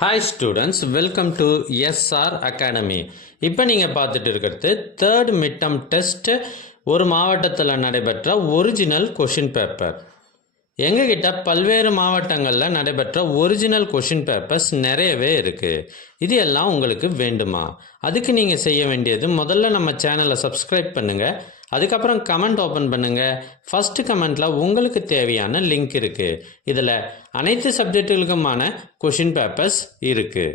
Hi students, welcome to SR academy. இப்போ நீங்கள் பார்த்துட்டு இருக்கிறது தேர்ட் மிட்டம் டெஸ்ட் ஒரு மாவட்டத்தில் நடைபெற்ற ஒரிஜினல் கொஷின் பேப்பர். எங்ககிட்ட பல்வேறு மாவட்டங்களில் நடைபெற்ற ஒரிஜினல் கொஷின் பேப்பர்ஸ் நிறையவே இருக்குது. இது எல்லாம் உங்களுக்கு வேண்டுமா? அதுக்கு நீங்கள் செய்ய வேண்டியது, முதல்ல நம்ம சேனலை சப்ஸ்கிரைப் பண்ணுங்கள். அதுக்கப்புறம் கமெண்ட் ஓப்பன் பண்ணுங்கள். ஃபஸ்ட்டு கமெண்ட்டில் உங்களுக்கு தேவையான லிங்க் இருக்குது. இதில் அனைத்து சப்ஜெக்டுகளுக்குமான கொஷின் பேப்பர்ஸ் இருக்குது.